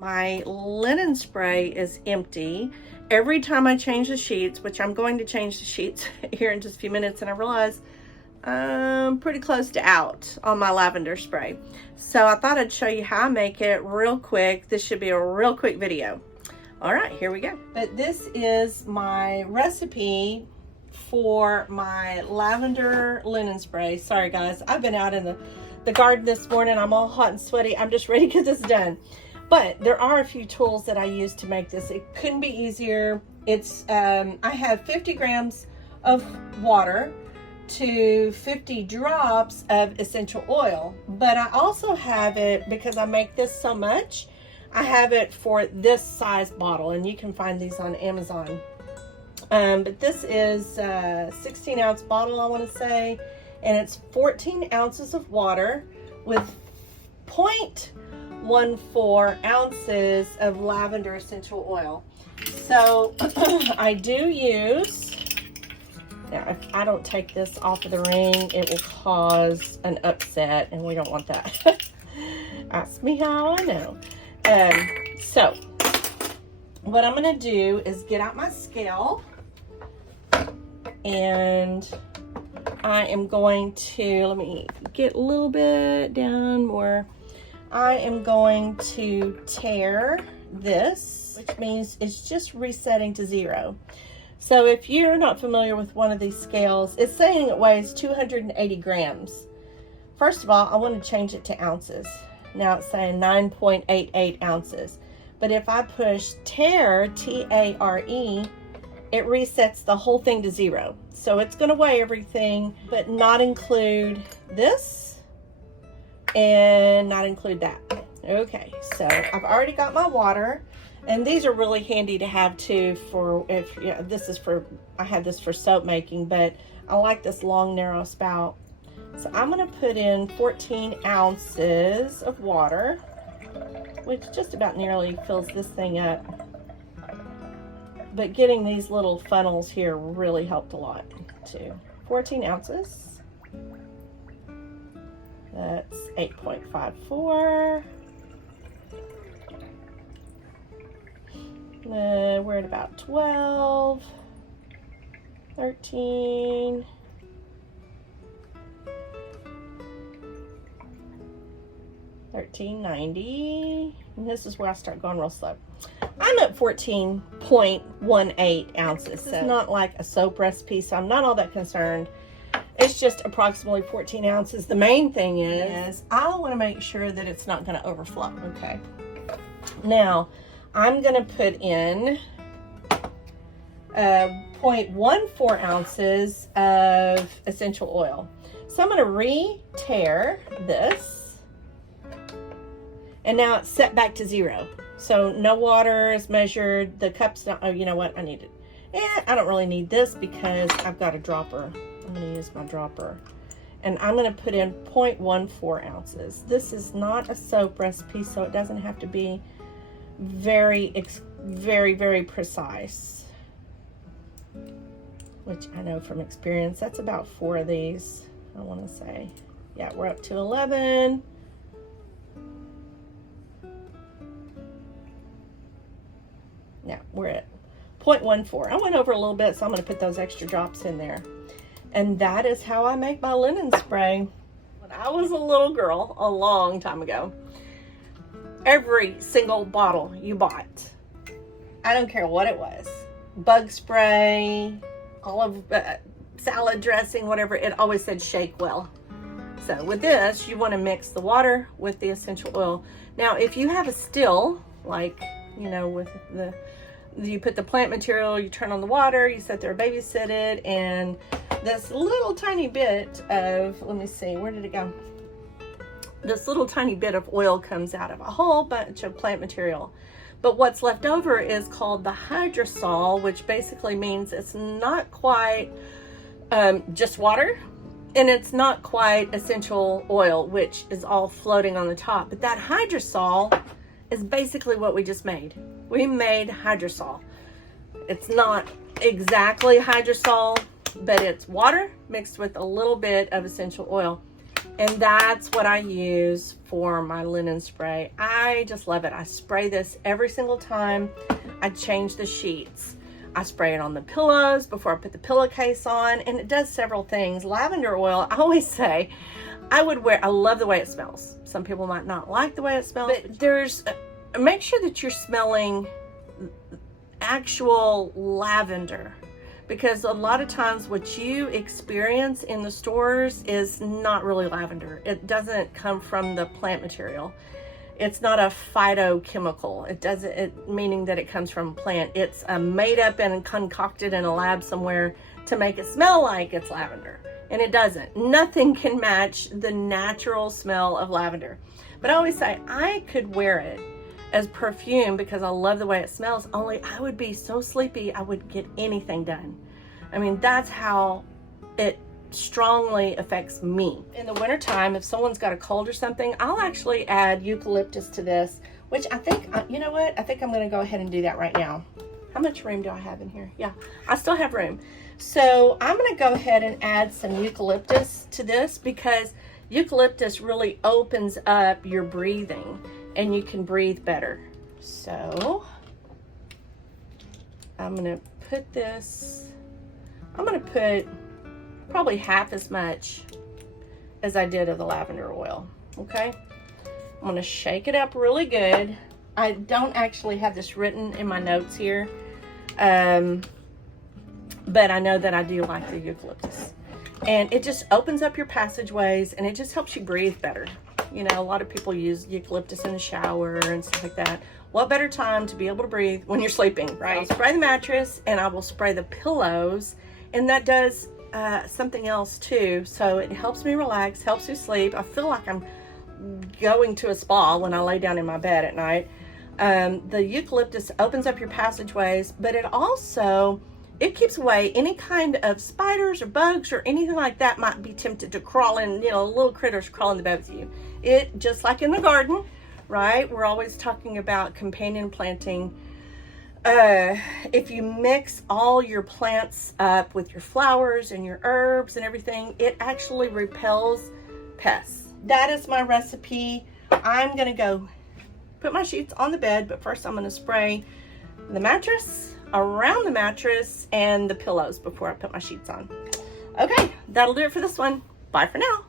My linen spray is empty. Every time I change the sheets, which I'm going to change the sheets here in just a few minutes, and I realize I'm pretty close to out on my lavender spray. So I thought I'd show you how I make it real quick. This should be a real quick video. All right, here we go. But this is my recipe for my lavender linen spray. Sorry guys, I've been out in the garden this morning. I'm all hot and sweaty. I'm just ready to get this done. But there are a few tools that I use to make this. It couldn't be easier. It's I have 50 grams of water to 50 drops of essential oil. But I also have it, because I make this so much, I have it for this size bottle, and you can find these on Amazon. But this is a 16-ounce bottle, I want to say, and it's 14 ounces of water with 0.14 ounces of lavender essential oil. So I do use, now if I don't take this off of the ring, it will cause an upset, and we don't want that. Ask me how I know. So what I'm going to do is get out my scale, and I am going to, let me get a little bit down more. I am going to tare this, which means it's just resetting to 0. So if you're not familiar with one of these scales, it's saying it weighs 280 grams. First of all, I want to change it to ounces. Now it's saying 9.88 ounces. But if I push tare, T-A-R-E, it resets the whole thing to 0. So it's going to weigh everything, but not include this and not include that. Okay, so I've already got my water, and these are really handy to have too for if, yeah, this is for, I had this for soap making, but I like this long narrow spout. So I'm going to put in 14 ounces of water, which just about nearly fills this thing up. But getting these little funnels here really helped a lot too. 14 ounces. That's 8.54. We're at about 12, 13, 1390. And this is where I start going real slow. I'm at 14.18 ounces. So it's not like a soap recipe, so I'm not all that concerned. It's just approximately 14 ounces. The main thing is I want to make sure that it's not going to overflow. Okay. Now, I'm going to put in 0.14 ounces of essential oil. So I'm going to re-tare this. And now it's set back to 0. So no water is measured. The cup's not, oh, you know what? I need it. I don't really need this because I've got a dropper. I'm going to use my dropper, and I'm going to put in 0.14 ounces. This is not a soap recipe, so it doesn't have to be very precise, which I know from experience. That's about 4 of these, I want to say. Yeah, we're up to 11. Yeah, we're at 0.14. I went over a little bit, so I'm going to put those extra drops in there. And that is how I make my linen spray. When I was a little girl, a long time ago, every single bottle you bought, I don't care what it was, bug spray, olive, salad dressing, whatever, it always said shake well. So with this, you want to mix the water with the essential oil. Now, if you have a still, like, you know, with you put the plant material, you turn on the water, you sit there, babysit it, and this little tiny bit of, let me see, where did it go? This little tiny bit of oil comes out of a whole bunch of plant material. But what's left over is called the hydrosol, which basically means it's not quite just water, and it's not quite essential oil, which is all floating on the top. But that hydrosol is basically what we just made. We made hydrosol. It's not exactly hydrosol, but it's water mixed with a little bit of essential oil. And that's what I use for my linen spray. I just love it. I spray this every single time I change the sheets. I spray it on the pillows before I put the pillowcase on, and it does several things. Lavender oil, I always say, I love the way it smells. Some people might not like the way it smells, but make sure that you're smelling actual lavender, because a lot of times what you experience in the stores is not really lavender. It doesn't come from the plant material. It's not a phytochemical. Meaning that it comes from a plant. It's made up and concocted in a lab somewhere to make it smell like it's lavender. And it doesn't. Nothing can match the natural smell of lavender. But I always say I could wear it as perfume because I love the way it smells, only I would be so sleepy I wouldn't get anything done. I mean, that's how it strongly affects me. In the wintertime, if someone's got a cold or something, I'll actually add eucalyptus to this, which I think, you know what? I think I'm gonna go ahead and do that right now. How much room do I have in here? Yeah, I still have room. So I'm gonna go ahead and add some eucalyptus to this because eucalyptus really opens up your breathing and you can breathe better. So I'm gonna put probably half as much as I did of the lavender oil, okay? I'm gonna shake it up really good. I don't actually have this written in my notes here, but I know that I do like the eucalyptus. And it just opens up your passageways and it just helps you breathe better. You know, a lot of people use eucalyptus in the shower and stuff like that. What better time to be able to breathe when you're sleeping, right? I'll spray the mattress and I will spray the pillows, and that does something else too. So it helps me relax, helps me sleep. I feel like I'm going to a spa when I lay down in my bed at night. The eucalyptus opens up your passageways, but it keeps away any kind of spiders or bugs or anything like that might be tempted to crawl in, little critters crawl in the bed with you. It, just like in the garden, right? We're always talking about companion planting. If you mix all your plants up with your flowers and your herbs and everything, it actually repels pests. That is my recipe. I'm gonna go put my sheets on the bed, but first I'm gonna spray the mattress, around the mattress, and the pillows before I put my sheets on. Okay, that'll do it for this one. Bye for now.